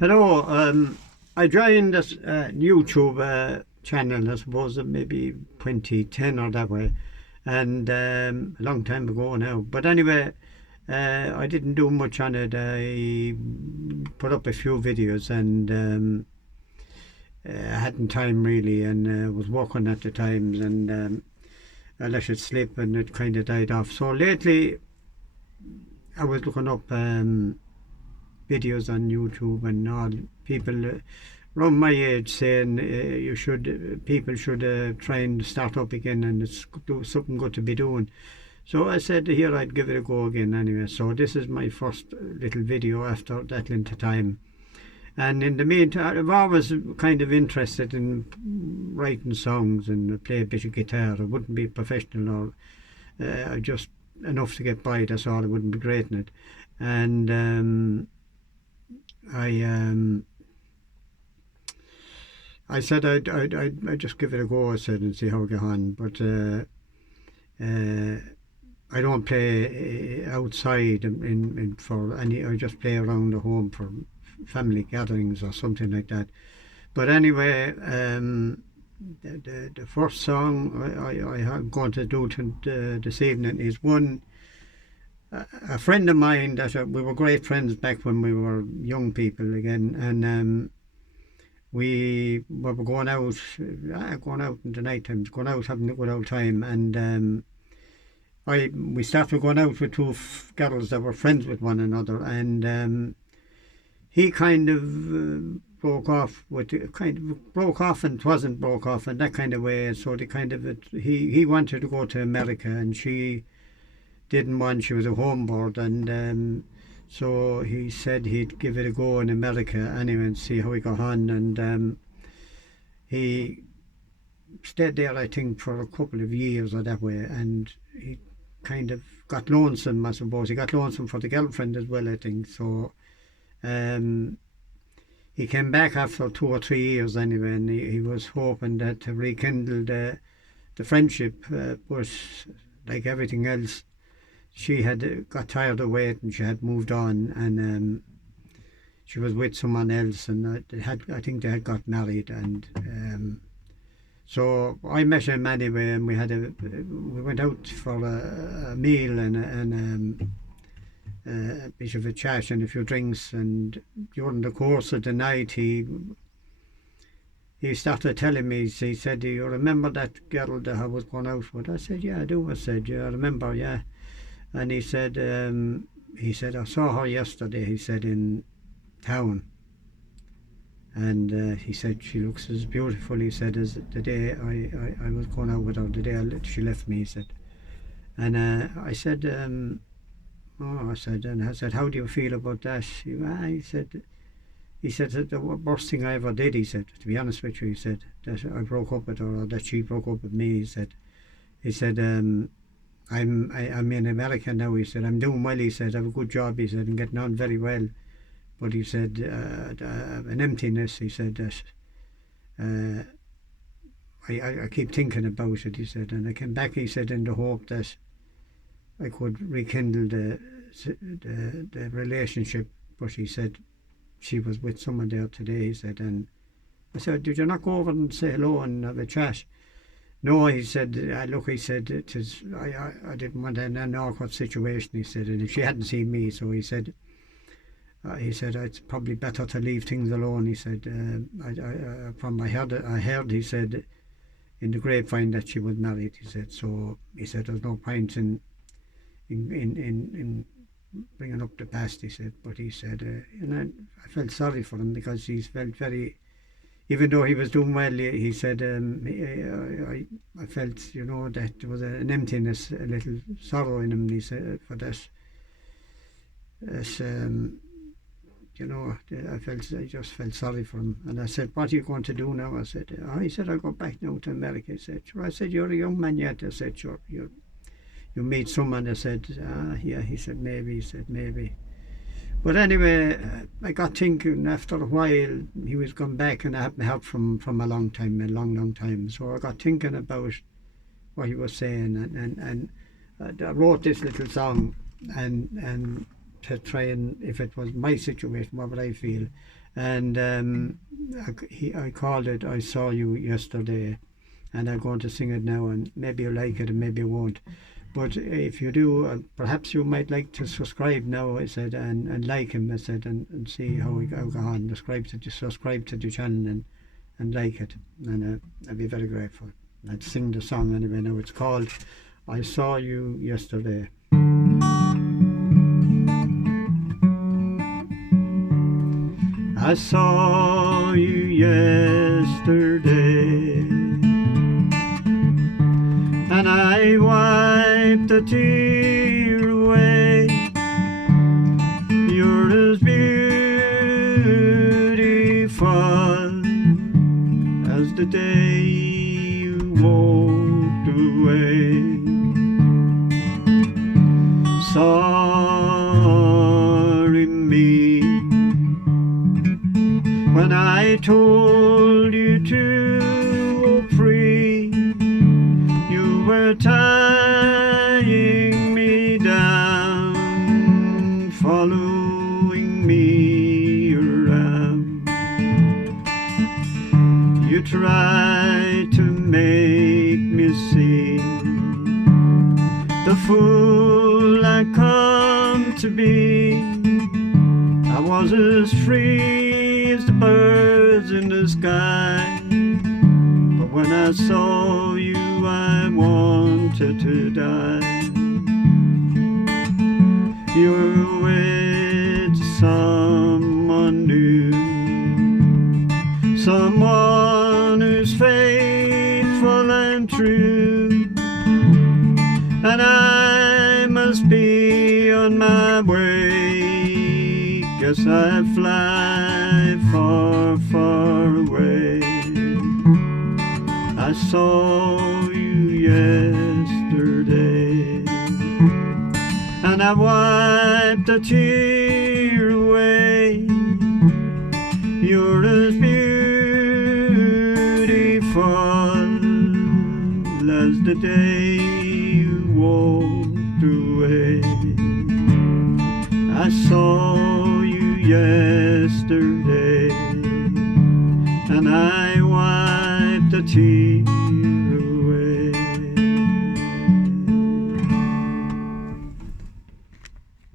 Hello, I joined this YouTube channel, I suppose, maybe 2010 or that way, and a long time ago now. But anyway, I didn't do much on it. I put up a few videos and I hadn't time really, and was working at the times, and I let it slip and it kind of died off. So lately, I was looking up videos on YouTube and all people around my age saying people should try and start up again, and it's something good to be doing. So I said here I'd give it a go again anyway. So this is my first little video after that length of time. And in the meantime, I've always kind of interested in writing songs and play a bit of guitar. I wouldn't be professional or just enough to get by. That's all. I wouldn't be great in it. And I I said I'd just give it a go. I said and see how we get on. But uh, I don't play outside for any. I just play around the home for family gatherings or something like that. But anyway, the first song I'm going to do this evening is one. A friend of mine that we were great friends back when we were young people again, and we were going out in the night times, going out having a good old time, and I we started going out with two girls that were friends with one another, and he kind of broke off and wasn't broke off in that kind of way. So the kind of he wanted to go to America, and she didn't want. She was a homeboard, and so he said he'd give it a go in America anyway and see how he got on. And he stayed there, I think, for a couple of years or that way, and he kind of got lonesome, I suppose. He got lonesome for the girlfriend as well, I think. So um, he came back after 2 or 3 years anyway, and he was hoping that to rekindle the friendship, but like everything else, she had got tired of waiting. She had moved on, and she was with someone else, and I think they had got married, and so I met him anyway, and we went out for a meal and a bit of a chat and a few drinks, and during the course of the night he started telling me. He said, "Do you remember that girl that I was going out with?" I said, "Yeah, I do." I said, "Yeah, I remember, yeah." And he said, "I saw her yesterday," he said, "in town." And he said, "She looks as beautiful," he said, "as the day I was going out with her, the day she left me," he said. And I said, "Oh," I said, "how do you feel about that?" He said that the worst thing I ever did," he said, "to be honest with you," he said, "that I broke up with her, or that she broke up with me," he said, I'm in America now," he said. "I'm doing well," he said. "I have a good job," he said, "and getting on very well." But he said, an emptiness, he said, that uh, I keep thinking about it, he said. And I came back, he said, in the hope that I could rekindle the relationship. But he said, she was with someone there today, he said. And I said, "Did you not go over and say hello and have a chat?" "No," he said. "Look," he said, I didn't want an awkward situation," he said. "And if she hadn't seen me," so he said, "It's probably better to leave things alone," he said. From I heard," he said, "in the grapevine that she was married," he said. So he said, "There's no point in bringing up the past," he said. But he said, and I felt sorry for him, because he felt very, even though he was doing well, he said, I felt, that there was an emptiness, a little sorrow in him, he said, for that. As, I just felt sorry for him. And I said, "What are you going to do now?" I said, he said, "I'll go back now to America." He said, "Sure." I said, "You're a young man yet." I said, "Sure, you meet someone." I said, yeah. He said, "Maybe." He said, "Maybe." But anyway, I got thinking after a while. He was come back, and I hadn't heard from a long time, a long, long time. So I got thinking about what he was saying, and I wrote this little song, and to try and, if it was my situation, what would I feel? And I called it "I Saw You Yesterday," and I'm going to sing it now, and maybe you like it and maybe you won't. But if you do, perhaps you might like to subscribe now, I said, and like him, I said, and see how we go on. Subscribe to the channel and like it, and I'd be very grateful. I'd sing the song anyway. Now it's called "I Saw You Yesterday." I saw you yesterday, and I wiped a tear away. You're as beautiful as the day you walked away. Sorry me when I told you to go free. You were tying me down, following me around. You tried to make me see the fool I come to be. I was as free as the birds in the sky, but when I saw you I wanted to die. You were with someone new, someone who's faithful and true, and I must be on my way. Guess I fly far, far away. I saw you yesterday, and I wiped a tear away. You're as beautiful as the day you walked away. I saw you yesterday, and I wiped a tear